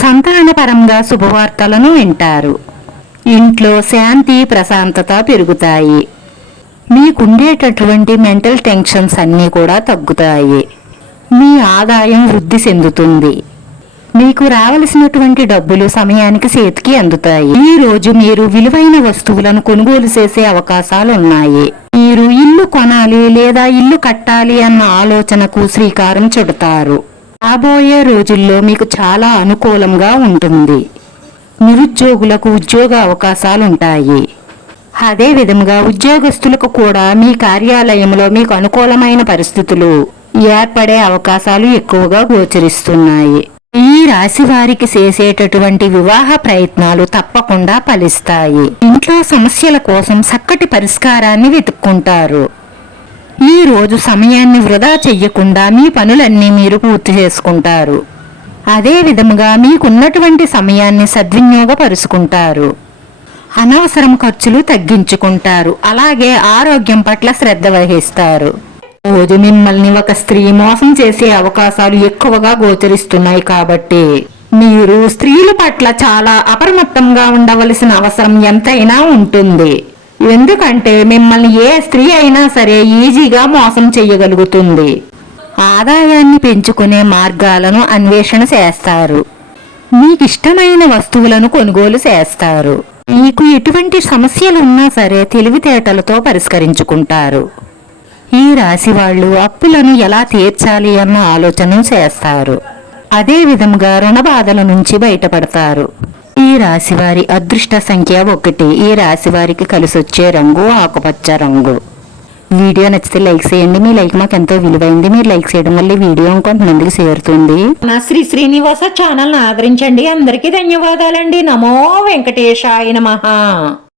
సంతానపరంగా శుభవార్తలను వింటారు. ఇంట్లో శాంతి ప్రశాంతత పెరుగుతాయి. మీకుండేటటువంటి మెంటల్ టెన్షన్స్ అన్నీ కూడా తగ్గుతాయి. మీ ఆదాయం వృద్ధి చెందుతుంది. మీకు రావలసినటువంటి డబ్బులు సమయానికి చేతికి అందుతాయి. ఈ రోజు మీరు విలువైన వస్తువులను కొనుగోలు చేసే అవకాశాలు ఉన్నాయి మీరు ఇల్లు కొనాలి లేదా ఇల్లు కట్టాలి అన్న ఆలోచనకు శ్రీకారం చుడతారు. రాబోయే రోజుల్లో మీకు చాలా అనుకూలంగా ఉంటుంది. నిరుద్యోగులకు ఉద్యోగ అవకాశాలుంటాయి. అదే విధంగా ఉద్యోగస్తులకు కూడా మీ కార్యాలయంలో మీకు అనుకూలమైన పరిస్థితులు ఏర్పడే అవకాశాలు ఎక్కువగా గోచరిస్తున్నాయి. ఈ రాశి వారికి చేసేటటువంటి వివాహ ప్రయత్నాలు తప్పకుండా ఫలిస్తాయి. ఇంట్లో సమస్యల కోసం చక్కటి పరిష్కారాన్ని వెతుక్కుంటారు. ఈ రోజు సమయాన్ని వృధా చెయ్యకుండా మీ పనులన్నీ మీరు పూర్తి చేసుకుంటారు. అదే విధముగా మీకున్నటువంటి సమయాన్ని సద్వినియోగపరుచుకుంటారు. అనవసరం ఖర్చులు తగ్గించుకుంటారు. అలాగే ఆరోగ్యం పట్ల శ్రద్ధ వహిస్తారు. రోజు మిమ్మల్ని ఒక స్త్రీ మోసం చేసే అవకాశాలు ఎక్కువగా గోచరిస్తున్నాయి కాబట్టి మీరు స్త్రీల పట్ల చాలా అప్రమత్తంగా ఉండవలసిన అవసరం ఎంతైనా ఉంటుంది. ఎందుకంటే మిమ్మల్ని ఏ స్త్రీ అయినా సరే ఈజీగా మోసం చేయగలుగుతుంది ఆదాయాన్ని పెంచుకునే మార్గాలను అన్వేషణ చేస్తారు. మీకు ఇష్టమైన వస్తువులను కొనుగోలు చేస్తారు. మీకు ఎటువంటి సమస్యలు ఉన్నా సరే తెలివితేటలతో పరిష్కరించుకుంటారు. ఈ రాశి వాళ్ళు అప్పులను ఎలా తీర్చాలి అన్న ఆలోచన చేస్తారు. అదే విధముగా రుణ బాధల నుంచి బయటపడతారు. ఈ రాశి వారి అదృష్ట సంఖ్య ఒకటి. ఈ రాశి వారికి కలిసొచ్చే రంగు ఆకుపచ్చ రంగు. వీడియో నచ్చితే లైక్ చేయండి. మీ లైక్ మాకు ఎంతో విలువైంది. మీరు లైక్ చేయడం వల్ల వీడియో ఇంకొంతమందికి చేరుతుంది. నా శ్రీ శ్రీనివాస ఛానల్ ఆదరించండి. అందరికీ ధన్యవాదాలండి. నమో వెంకటేశాయ నమః.